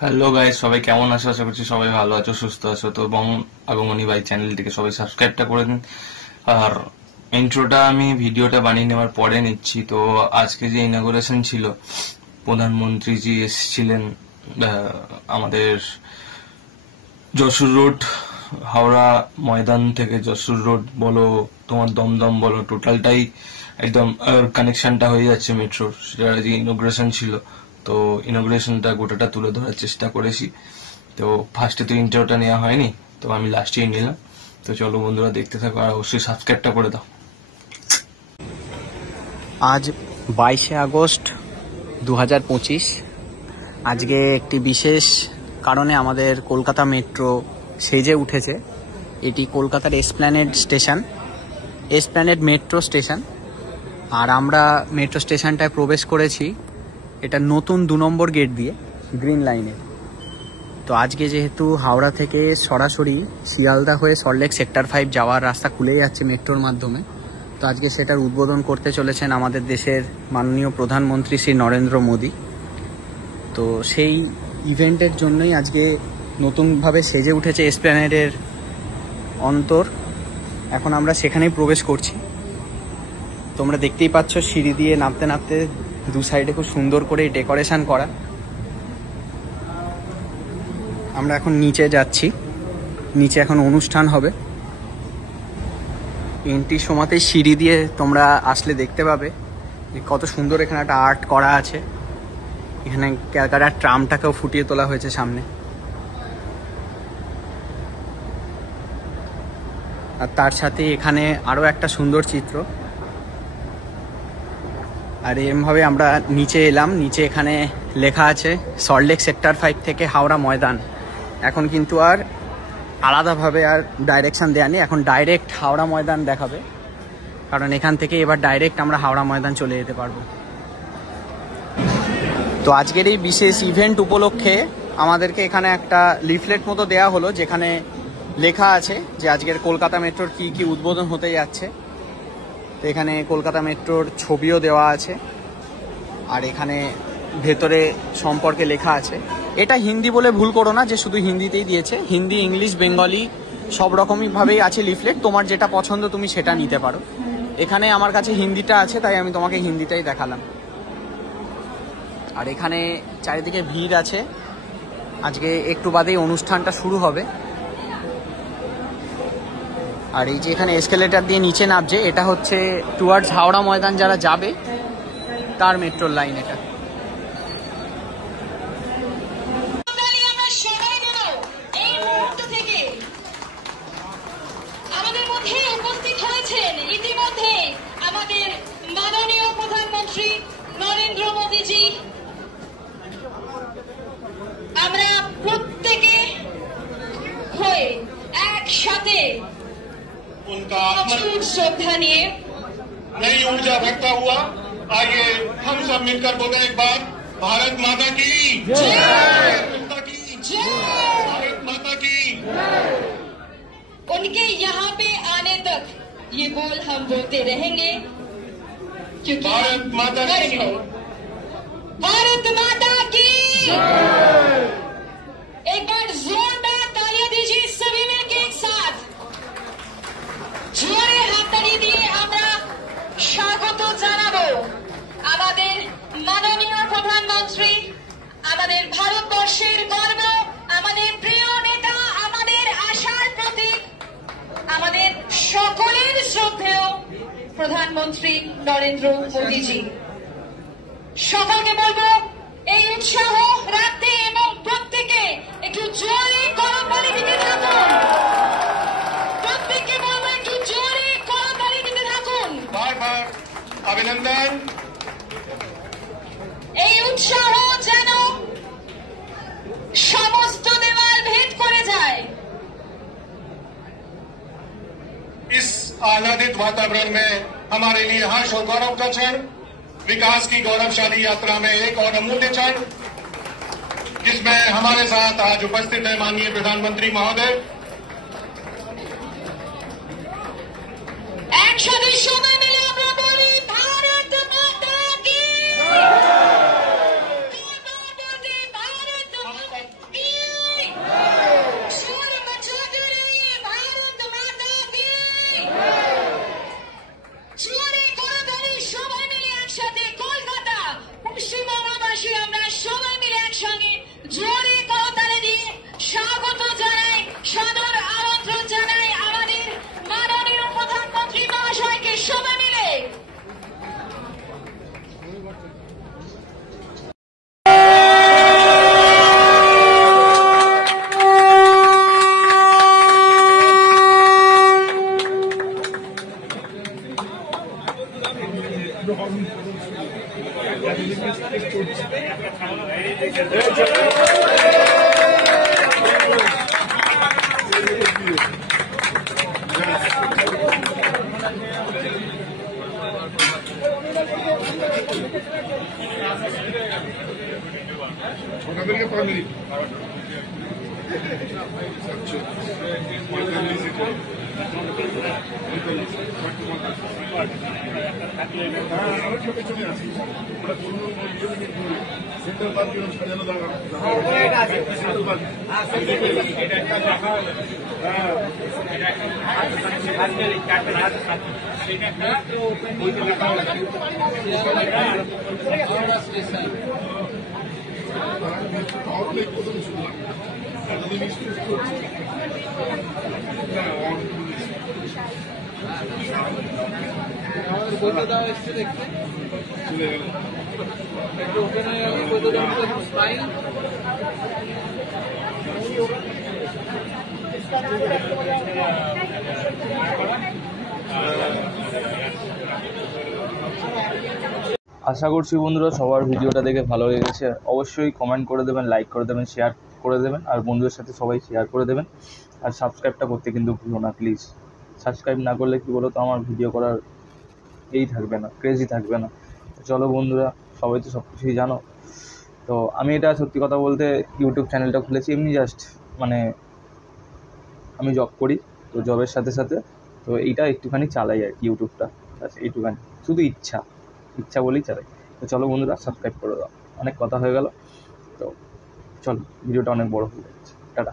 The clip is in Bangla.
হ্যালো গাইস, সবাই কেমন আছো? আশা করছি সবাই ভালো আছো, সুস্থ আছো। তো বং আগমনী বাই চ্যানেলটিকে সবাই সাবস্ক্রাইবটা করে দিন। আর ইন্ট্রোটা আমি ভিডিওটা বানিয়ে নেওয়ার পরে নিচ্ছি। তো আজকে যে ইনঅগ্রেশন ছিল, প্রধানমন্ত্রীজি এসেছিলেন আমাদের যশোর রোড, হাওড়া ময়দান থেকে যশোর রোড বলো, তোমার দমদম বলো, টোটালটাই একদম কানেকশনটা হয়ে যাচ্ছে মেট্রোর। সেটা যে ইনঅগ্রেশন ছিল, তো ইনগ্রেশনটা গোটাটা তুলে ধরার চেষ্টা করেছি। তো ফার্স্টে তো ইন্টারভিউটা নেওয়া হয়নি, তো আমি লাস্টেই নিলাম। তো চলো বন্ধুরা, দেখতে থাকো আর অবশ্যই সাবস্ক্রাইবটা করে দাও। আজ 22শে আগস্ট 2025। আজকে একটি বিশেষ কারণে আমাদের কলকাতা মেট্রো সেজে উঠেছে। এটি কলকাতার Esplanade station, Esplanade metro station. আর আমরা মেট্রো স্টেশনটায় প্রবেশ করেছি এটা নতুন 2 নম্বর গেট দিয়ে, গ্রিন লাইনে। তো আজকে যেহেতু হাওড়া থেকে সরাসরি শিয়ালদা হয়ে সল্টলেক সেক্টর 5 যাওয়ার রাস্তা খুলে যাচ্ছে মেট্রোর মাধ্যমে, তো আজকে সেটার উদ্বোধন করতে চলেছেন আমাদের দেশের মাননীয় প্রধানমন্ত্রী শ্রী নরেন্দ্র মোদী। তো সেই ইভেন্টের জন্যই আজকে নতুনভাবে সেজে উঠেছে এসপ্ল্যানেডের অন্তর। এখন আমরা সেখানেই প্রবেশ করছি। তোমরা দেখতেই পাচ্ছ সিঁড়ি দিয়ে নামতে নামতে দু সাইডে খুব সুন্দর করে ডেকোরেশন করা। আমরা এখন নিচে যাচ্ছি, নিচে এখন অনুষ্ঠান হবে। এন্ট্রির সময়তেই সিঁড়ি দিয়ে তোমরা আসলে দেখতে পাবে কত সুন্দর এখানে একটা আর্ট করা আছে। এখানে ক্যালকাটার ট্রামটাকেও ফুটিয়ে তোলা হয়েছে সামনে। আর তার সাথে এখানে আরও একটা সুন্দর চিত্র। আর এরমভাবে আমরা নিচে এলাম। নিচে এখানে লেখা আছে সল্টলেক সেক্টর 5 থেকে হাওড়া ময়দান। এখন কিন্তু আর আলাদাভাবে আর ডাইরেকশন দেওয়া নেই, এখন ডাইরেক্ট হাওড়া ময়দান দেখাবে। কারণ এখান থেকে এবার ডাইরেক্ট আমরা হাওড়া ময়দান চলে যেতে পারবো। তো আজকের এই বিশেষ ইভেন্ট উপলক্ষে আমাদেরকে এখানে একটা লিফলেট মতো দেওয়া হলো, যেখানে লেখা আছে যে আজকের কলকাতা মেট্রোর কি কি উদ্বোধন হতে যাচ্ছে। তো এখানে কলকাতা মেট্রোর ছবিও দেওয়া আছে, আর এখানে ভেতরে সম্পর্কে লেখা আছে। এটা হিন্দি বলে ভুল করো না যে শুধু হিন্দিতেই দিয়েছে, হিন্দি, ইংলিশ, বেঙ্গলি সব রকমইভাবেই আছে লিফলেট। তোমার যেটা পছন্দ তুমি সেটা নিতে পারো। এখানে আমার কাছে হিন্দিটা আছে, তাই আমি তোমাকে হিন্দিটাই দেখালাম। আর এখানে চারিদিকে ভিড় আছে। আজকে একটু বাদেই অনুষ্ঠানটা শুরু হবে। আর এই যে এখানে এসকেলেটার দিয়ে নিচে নামছে, এটা হচ্ছে টুয়ার্ডস হাওড়া ময়দান যারা যাবে তার মেট্রোর লাইন এটা। আমাদের মধ্যে উপস্থিত হয়েছেন ইতিমধ্যে আমাদের মাননীয় প্রধানমন্ত্রী নরেন্দ্র মোদীজি। আমরা প্রত্যেকে হয়ে একসাথে उनका श्रद्धा निये नई ऊर्जा भरता हुआ आइए हम सब मिलकर बोले एक बार, भारत माता की जय, माता की जय, भारत माता की जय। उनके यहाँ पे आने तक ये बोल हम बोलते रहेंगे, क्योंकि भारत माता की भारत माता की जय। एक बार जोरदार तालियां दीजिए सभी मिलकर एक साथ। জোরে হাততালি দিয়ে আমরা স্বাগত জানাবো আমাদের মাননীয় প্রধানমন্ত্রী, আমাদের ভারতবর্ষের গর্ব, আমাদের প্রিয় নেতা, আমাদের আশার প্রতীক, আমাদের সকলের শ্রদ্ধেয় প্রধানমন্ত্রী নরেন্দ্র মোদীজি। সকলকে বলবো এই উৎসাহ রাখতে এবং প্রত্যেকে একটু জোরে করতালি দিতে থাকুন। बार बार अभिनंदन। করেছেন। এই উৎসাহ যেন সমস্ত দেওয়াল ভেদ করে যায়। इस आह्लादित वातावरण में हमारे लिए हर्ष और गौरव का क्षण, विकास की गौरवशाली यात्रा में एक और अमूल्य क्षण, जिसमें हमारे साथ आज उपस्थित है माननीय प्रधानमंत्री महोदय। একসাথে সবাই মিলে আমরা বলি ভারত মাতা কি ভারত মাতা কি সুর বাজাতে রহিয়ে ভারত মাতা কি জোরে করতালি সবাই মিলে একসাথে কলকাতা পশ্চিমবঙ্গবাসী আমরা সবাই মিলে একসঙ্গে জোরে করতালি দিয়ে স্বাগত জানাই, সাদর আমন্ত্রণ জানাই আমাদের মাননীয় প্রধানমন্ত্রী মহাশয়কে সবাই মিলে। আশা করছি বন্ধুরা সবার ভিডিওটা দেখে ভালো লেগেছে। অবশ্যই কমেন্ট করে দেবেন, লাইক করে দেবেন, শেয়ার করে দেবেন, আর বন্ধুদের সাথে সবাই শেয়ার করে দেবেন। আর সাবস্ক্রাইবটা করতে কিন্তু ভুলো না প্লিজ। সাবস্ক্রাইব না করলে কী বলো তো, আমার ভিডিও করার থাকবে না, ক্রেজি থাকবে না। চলো বন্ধুরা, সবাই তো সব কিছুই জানো। তো আমি এটা সত্যি কথা বলতে ইউটিউব চ্যানেলটা খুলেছি এমনি জাস্ট, মানে আমি জব করি, তো জবের সাথে সাথে তো এইটা একটুখানি চালাই আর কি, ইউটিউবটা এইটুখানি, শুধু ইচ্ছা বলেই চালাই। তো চলো বন্ধুরা, সাবস্ক্রাইব করে দাও। অনেক কথা হয়ে গেল, তো চলো, ভিডিওটা অনেক বড় হয়ে যাচ্ছে। টাটা।